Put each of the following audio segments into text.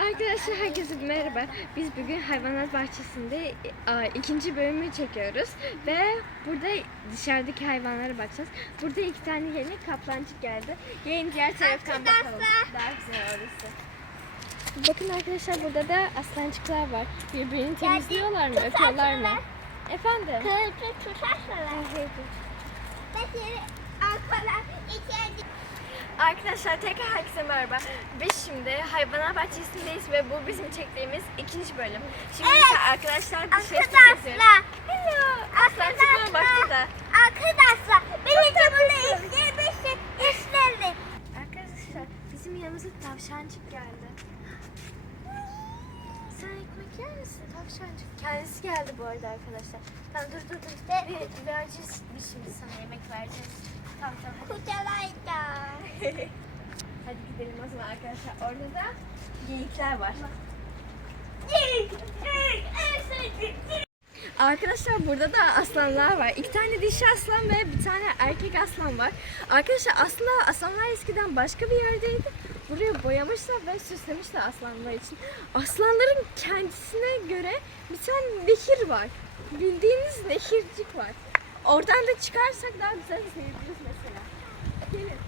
Arkadaşlar herkese merhaba. Biz bugün hayvanat bahçesinde e, ikinci bölümü çekiyoruz ve burada dışarıdaki hayvanlara bakacağız. Burada iki tane yeni kaplancık geldi. Gelin diğer taraftan bakalım. Daha güzel orası. Bakın arkadaşlar burada da aslancıklar var. Birbirini temizliyorlar mı? Öpüyorlar mı? Efendim? Kılıcı tutarsalar. Mesela arkadan içeri Arkadaşlar tekrar herkese merhaba. Biz şimdi hayvanat bahçesindeyiz ve bu bizim çektiğimiz ikinci bölüm. Şimdi Evet. arkadaşlar dışarı Arkadaşlar. geziyoruz. Hello. Bak burada. Arkadaşlar beni de bunu izlemişsin. İzlerim. Arkadaşlar bizim yanımıza tavşancık geldi. Sen ekmek yer misin tavşancık? Kendisi geldi bu arada arkadaşlar. Tamam dur dur dur. Bir, vereceğiz biz şimdi sana yemek vereceğiz. Tamam tamam hadi. Hadi gidelim o zaman arkadaşlar. Orada da geyikler var. Arkadaşlar burada da aslanlar var. İki tane dişi aslan ve bir tane erkek aslan var. Arkadaşlar aslında aslanlar eskiden başka bir yerdeydi. Buraya boyamışlar ve süslemişler aslanlar için. Aslanların kendisine göre bir tane nehir var. Bildiğiniz nehircik var. Oradan da çıkarsak daha güzel izleyebiliriz mesela. Gelin.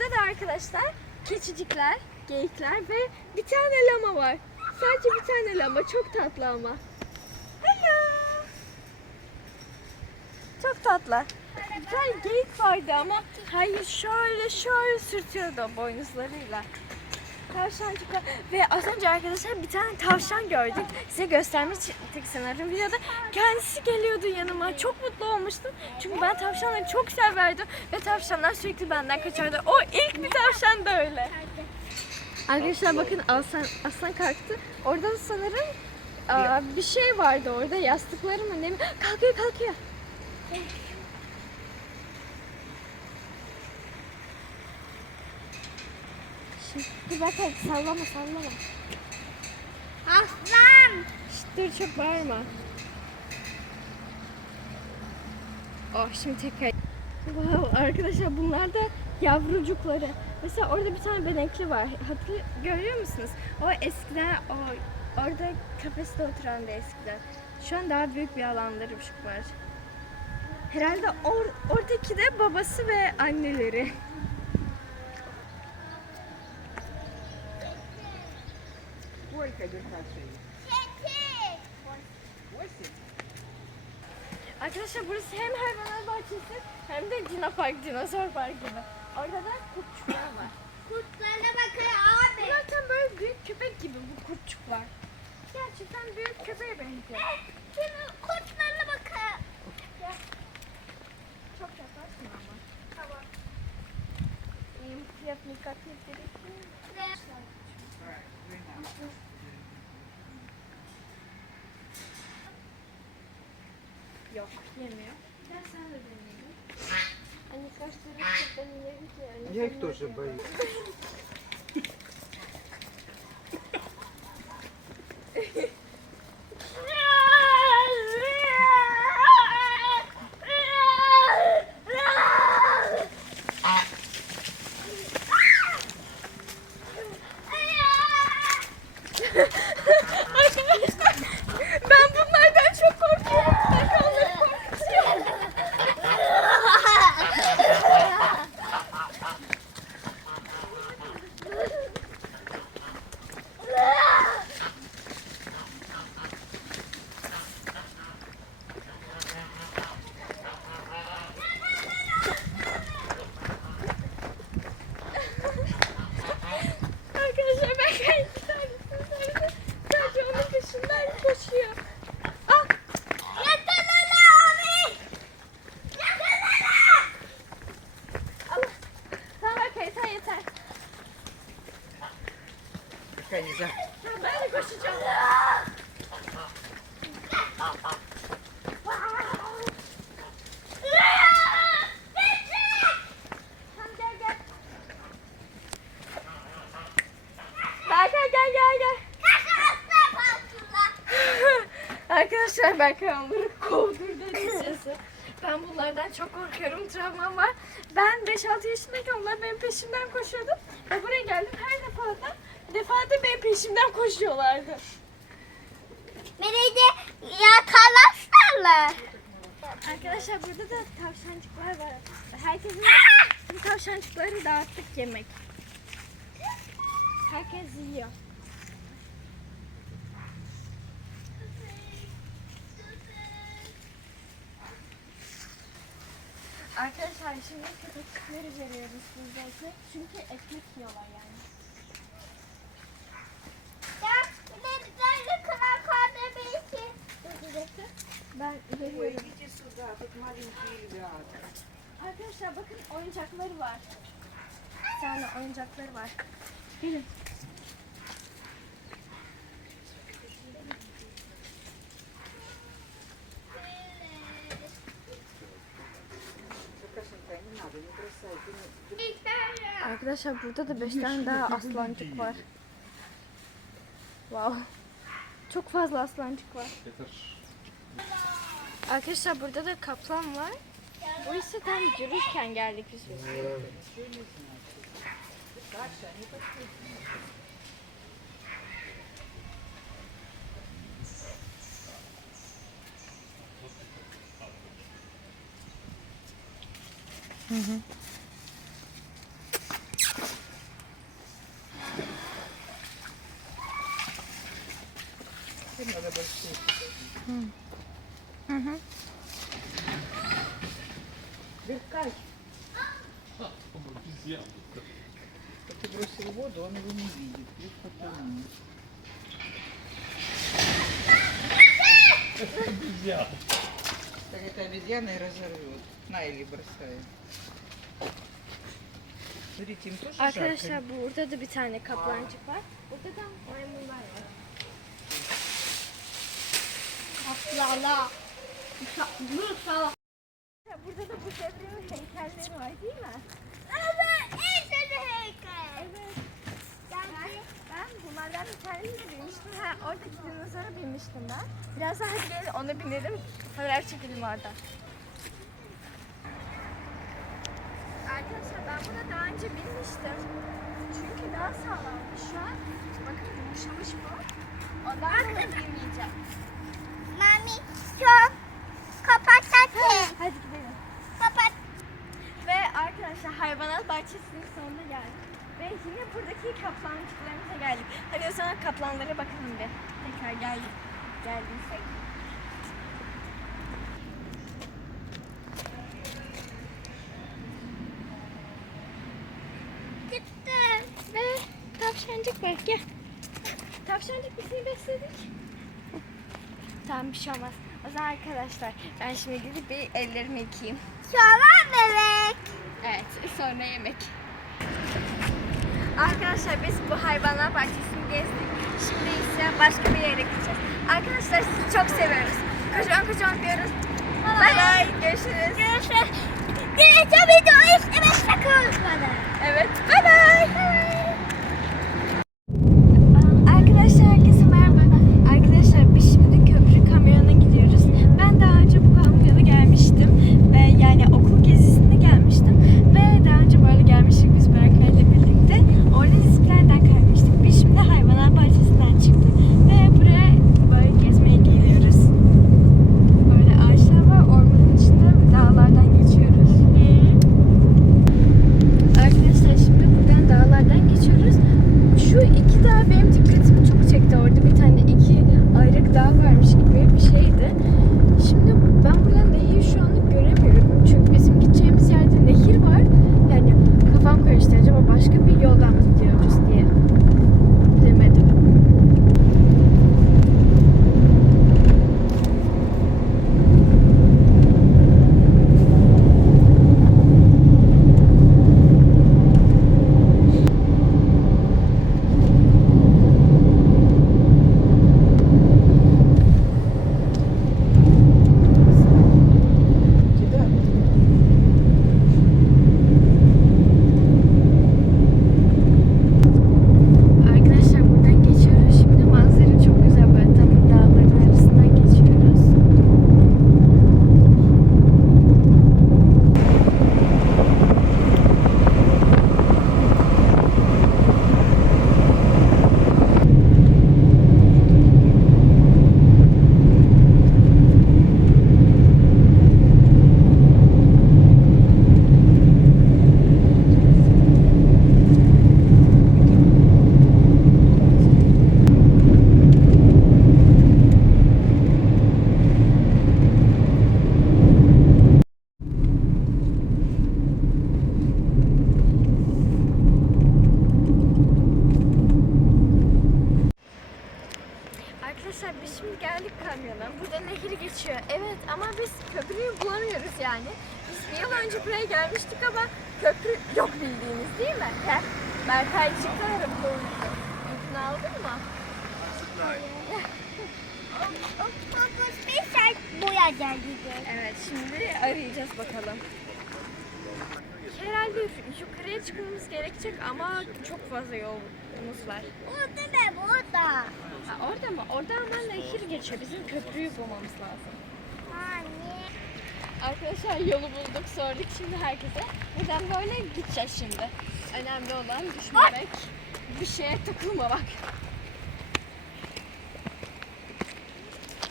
Burada da arkadaşlar keçicikler, geyikler ve bir tane lama var. Sadece bir tane lama. Çok tatlı ama. Hello. Çok tatlı. Bir tane geyik vardı ama hayır şöyle şöyle sürtüyordu boynuzlarıyla. Tavşancıklar. Ve az önce arkadaşlar bir tane tavşan gördük. Size göstermiştik sanırım videoda. Kendisi geliyordu yanıma. Çok mutlu olmuştum. Çünkü ben tavşanları çok severdim. Ve tavşanlar sürekli benden kaçardı. O ilk bir tavşan da öyle. Arkadaşlar bakın aslan, aslan kalktı. Orada da sanırım aa, bir şey vardı orada. Yastıkları mı ne mi? Kalkıyor kalkıyor. Şimdi bak hadi sallama sallama. Aslan. Şşt, dur çok bağırma. Oh şimdi tekrar. Wow arkadaşlar bunlar da yavrucukları. Mesela orada bir tane benekli var. Hatırlıyor görüyor musunuz? O eskiden o orada kafeste oturan da eskiden. Şu an daha büyük bir alanları var. Herhalde or- oradaki de babası ve anneleri. Çeçil. Arkadaşlar burası hem hayvanat bahçesi hem de Dino Park, dinozor park gibi. Orada da kurtçuklar var. Kurtlara bakın abi. Zaten böyle büyük köpek gibi bu kurtçuklar. Gerçekten büyük köpeğe benziyor. Şimdi kurtlara bakın. Çok yaklaşma ama. Tamam. İyiyim, fiyatını dikkatli ettirdik. Yok, yemiyor. Gel sen de deneyelim. Hani kaşları çok ileri ki. Я их тоже боюсь. Arkadaşlar Berkay onları kovdurdu açıkçası. Ben bunlardan çok korkuyorum. Travmam var. Ben 5-6 yaşındayken onlar benim peşimden koşuyordu. Ve buraya geldim. Her defada. Defada benim peşimden koşuyorlardı. Beni de yakalarlar. Arkadaşlar burada da tavşancıklar var. Herkesin tüm tavşancıkları dağıttık yemek. Herkes yiyor. Arkadaşlar şimdi köpekleri veriyoruz biz. Çünkü ekmek yiyorlar yani. Ben veriyorum. Arkadaşlar bakın oyuncakları var. Bir tane oyuncakları var. Gelin. Arkadaşlar burada da 5 tane daha aslancık var. Wow. Çok fazla aslancık var. Arkadaşlar burada da kaplan var. Bu ise tam yürürken geldik biz. Ты надо большие. Hı hı. Веркай. Вот Ты бросил в воду, он его не видит. Видишь, потому. Так это обезьяна и разорвет. На, или бросай. Смотрите, им тоже жарко. Arkadaşlar burada da bir tane kaplancık var. Burada da maymunlar var. Kaplala. Kaplala. Burada da bu zebrenin heykelleri var değil mi? Evet, en sevdiğim heykel. Evet. Ben, ben bunlardan bir tanesini binmiştim. Ha, oradaki dinozora binmiştim ben. Birazdan hadi gelin ona binelim. Fotoğraf çekelim orada. Arkadaşlar ben buna daha önce binmiştim. Çünkü daha sağlammış şu an. Bakın yumuşamış bu. Ondan dolayı binmeyeceğim. Çok kapat hadi. Gidelim. Kapat. Ve arkadaşlar hayvanat bahçesinin sonuna geldik. Ve yine buradaki kaplancıklarımıza geldik. Hadi o zaman kaplanlara bakalım bir. Tekrar geldik. Geldiysek. Gittim. Ve tavşancık var gel. Tavşancık biz seni besledik. Tamam bir şey olmaz. O zaman arkadaşlar ben şimdi gidip bir ellerimi yıkayayım. Şalan bebek. Evet, sonra yemek. Arkadaşlar biz bu hayvanlar bahçesini gezdik. Şimdi ise başka bir yere gideceğiz. Arkadaşlar sizi çok seviyoruz. Kocaman kocaman öpüyoruz. Bay bay. Görüşürüz. Görüşürüz. Gelecek videoyu izlemeyi sakın unutmayın. Evet. Bay bay. Arkadaşlar yani. Biz bir yıl önce buraya gelmiştik ama köprü yok bildiğiniz değil mi? Gel. Berkay çıktı arabamızı. İkna aldın mı? Otuz beş saat boya geldi. Evet şimdi arayacağız bakalım. Herhalde yukarıya çıkmamız gerekecek ama çok fazla yolumuz var. Orada ne burada? Ha, orada mı? Orada hemen nehir geçiyor. Bizim köprüyü bulmamız lazım. Arkadaşlar yolu bulduk, sorduk şimdi herkese. Buradan böyle gideceğiz şimdi. Önemli olan düşmemek, bir şeye takılmamak.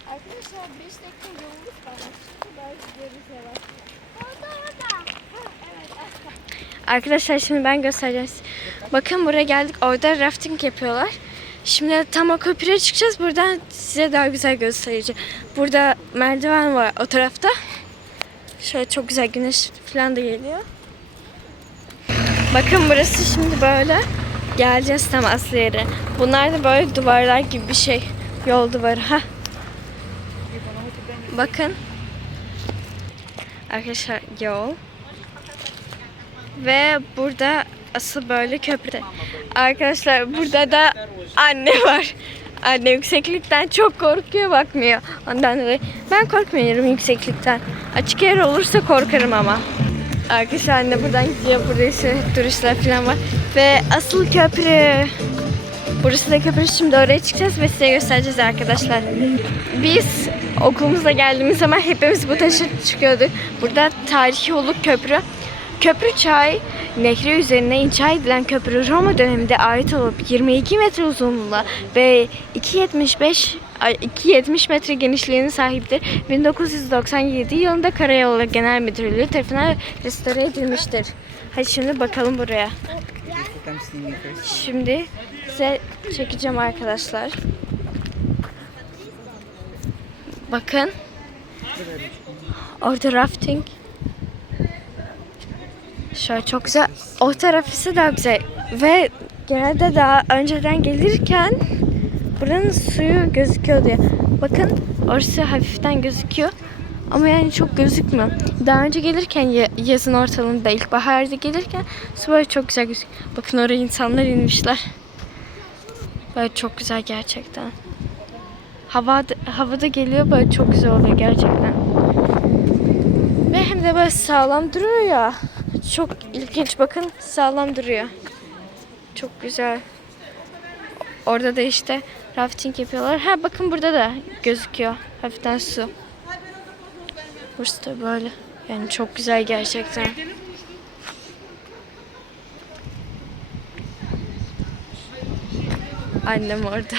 Arkadaşlar 5 dakika yolumuz kalmış. Daha gidiyoruz orada. Arkadaşlar şimdi ben göstereceğim size. Bakın buraya geldik. Orada rafting yapıyorlar. Şimdi tam o köprüye çıkacağız. Buradan size daha güzel göstereceğim. Burada merdiven var o tarafta. Şöyle çok güzel güneş falan da geliyor. Bakın burası şimdi böyle. Geleceğiz tam aslı yere. Bunlar da böyle duvarlar gibi bir şey. Yol duvarı. Ha. Bakın. Arkadaşlar yol. Ve burada asıl böyle köprü. Arkadaşlar burada da anne var. Anne yükseklikten çok korkuyor bakmıyor. Ondan dolayı ben korkmuyorum yükseklikten. Açık yer olursa korkarım ama. Arkadaşlar anne buradan gidiyor. Burada işte turistler falan var. Ve asıl köprü. Burası da köprü. Şimdi oraya çıkacağız ve size göstereceğiz arkadaşlar. Biz okulumuza geldiğimiz zaman hepimiz bu taşı çıkıyorduk. Burada tarihi oluk köprü. Köprü Çay Nehri üzerine inşa edilen köprü Roma döneminde ait olup 22 metre uzunluğunda ve 2.75 2.70 metre genişliğine sahiptir. 1997 yılında Karayolları Genel Müdürlüğü tarafından restore edilmiştir. Hadi şimdi bakalım buraya. Şimdi size çekeceğim arkadaşlar. Bakın. Orada rafting. Şöyle çok güzel. O taraf ise daha güzel. Ve genelde daha önceden gelirken buranın suyu gözüküyor diye. Bakın orası hafiften gözüküyor. Ama yani çok gözükmüyor. Daha önce gelirken ya- yazın ortalığında ilkbaharda gelirken su böyle çok güzel gözüküyor. Bakın oraya insanlar inmişler. Böyle çok güzel gerçekten. Hava havada geliyor böyle çok güzel oluyor gerçekten. Ve hem de böyle sağlam duruyor ya. Çok ilginç bakın sağlam duruyor. Çok güzel. Orada da işte rafting yapıyorlar. Ha bakın burada da gözüküyor hafiften su. Burası da böyle. Yani çok güzel gerçekten. Annem orada.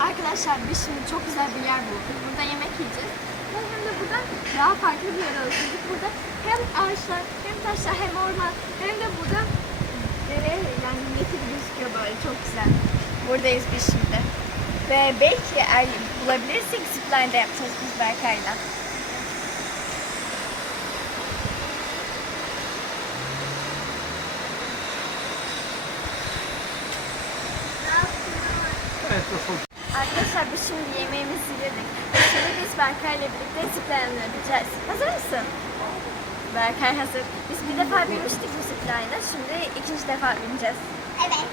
Arkadaşlar biz şimdi çok güzel bir yer bulduk. Burada yemek yiyeceğiz. Ve hem de burada daha farklı bir yer alıştırdık. Burada hem ağaçlar, hem taşlar, hem orman, hem de burada dere yani nehir gözüküyor böyle çok güzel. Buradayız biz şimdi. Ve belki eğer bulabilirsek zipline de yapacağız biz Berkay'la. Arkadaşlar biz şimdi yemeğimizi yedik. Ve Biz Berkay'la birlikte zipline'e bineceğiz. Hazır mısın? Berkay hazır. Biz bir defa binmiştik bu zipline'a. Şimdi ikinci defa bineceğiz. Evet.